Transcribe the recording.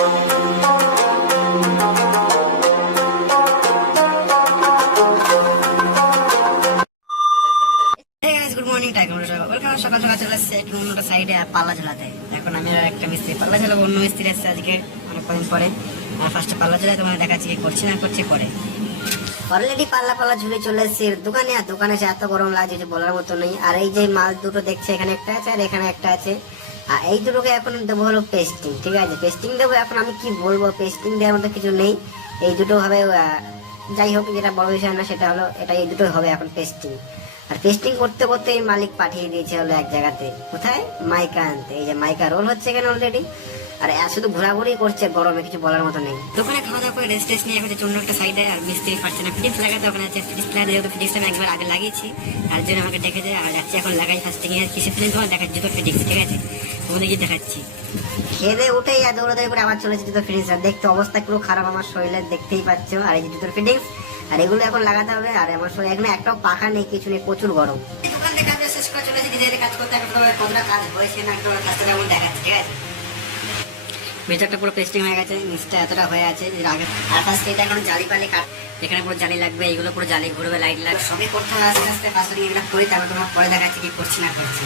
Good morning সকাল সকাল চলে আসছে একটু অন্যটা সাইডে আর পাল্লা ঝোলাতে। এখন আমি আর একটা মিস্ত্রি পাল্লা ঝোলাবো, অন্য মিস্ত্রি আসছে আজকে অনেক কদিন পরে। আর ফার্স্টে পাল্লা ঝোলায় তোমার দেখাচ্ছি কি করছি না করছি পরে। অলরেডি পাল্লা ঝুলে চলে এসেছি দোকানে, আর দোকানে এসে এত গরম লাগছে যে বলার মতো নেই। আর এই যে মাল দুটো দেখছে, এখানে একটা আছে আর এখানে একটা আছে। আর এই দুটোকে এখন দেবো হলো পেস্টিং, ঠিক আছে? পেস্টিং দেবো। এখন আমি কি বলবো, পেস্টিং দেওয়ার মতো কিছু নেই। এই দুটো হবে, যাই হোক যেটা বড় বিষয় না সেটা হলো এটা, এই দুটোই হবে এখন পেস্টিং। আর পেস্টিং করতে করতে এই মালিক পাঠিয়ে দিয়েছে হলো এক জায়গাতে, কোথায়, মাইকা আনতে। এই যে মাইকা রোল হচ্ছে এখানে অলরেডি। আর শুধু ঘোরাঘুরি করছে গরমে, কিছু বলার মতো নেই। দোকানে খাওয়া দাওয়া করে রেস্ট টেস্ট নিয়ে এখন অন্য একটা সাইডে। আর মিস্ত্রি পারছে না ফিটিংস লাগাতে, ওখানে আছে ফিটিংস লাগাতে। যেহেতু ফিটিংস আমি একবার আগে লাগিয়েছি, তার জন্য আমাকে ডেকে যায়। আর যাচ্ছি এখন লাগাই ফার্স্টে গিয়ে কিছু ফিটিংস তোমার দেখাচ্ছি, জুতো ফিটিংস, ঠিক আছে? ওখানে গিয়ে দেখাচ্ছি। খেয়ে উঠেই আর দৌড়াদৌড়ি করে আবার চলেছে জুতো ফিটিংস। আর দেখতে অবস্থা পুরো খারাপ আমার শরীরের, দেখতেই পাচ্ছ। আর এই যে জুতোর ফিটিংস, আর এগুলো এখন লাগাতে হবে। আর আমার শরীর এখানে একটাও পাখা নেই, কিছু নেই, প্রচুর গরম। দোকান থেকে কাজ শেষ করে চলেছে, নিজেদের কাজ করতে। এখন তোমার কতটা কাজ হয়েছে না তোমার কাজটা যেমন দেখাচ্ছে, ঠিক আছে? ভেতরটা পুরো পেস্টিং হয়ে গেছে, নিচটা এতটা হয়ে আছে আগে। আর ফার্স্ট এটা এখন জালি পালি কাট, এখানে পুরো জালি লাগবে, এইগুলো পুরো জালি ঘুরবে, লাইট লাগবে, সবই করতে হবে আস্তে আস্তে। ফার্স্ট এগুলো করি, তারপর তোমার পরে দেখাচ্ছি কি করছি না করছি।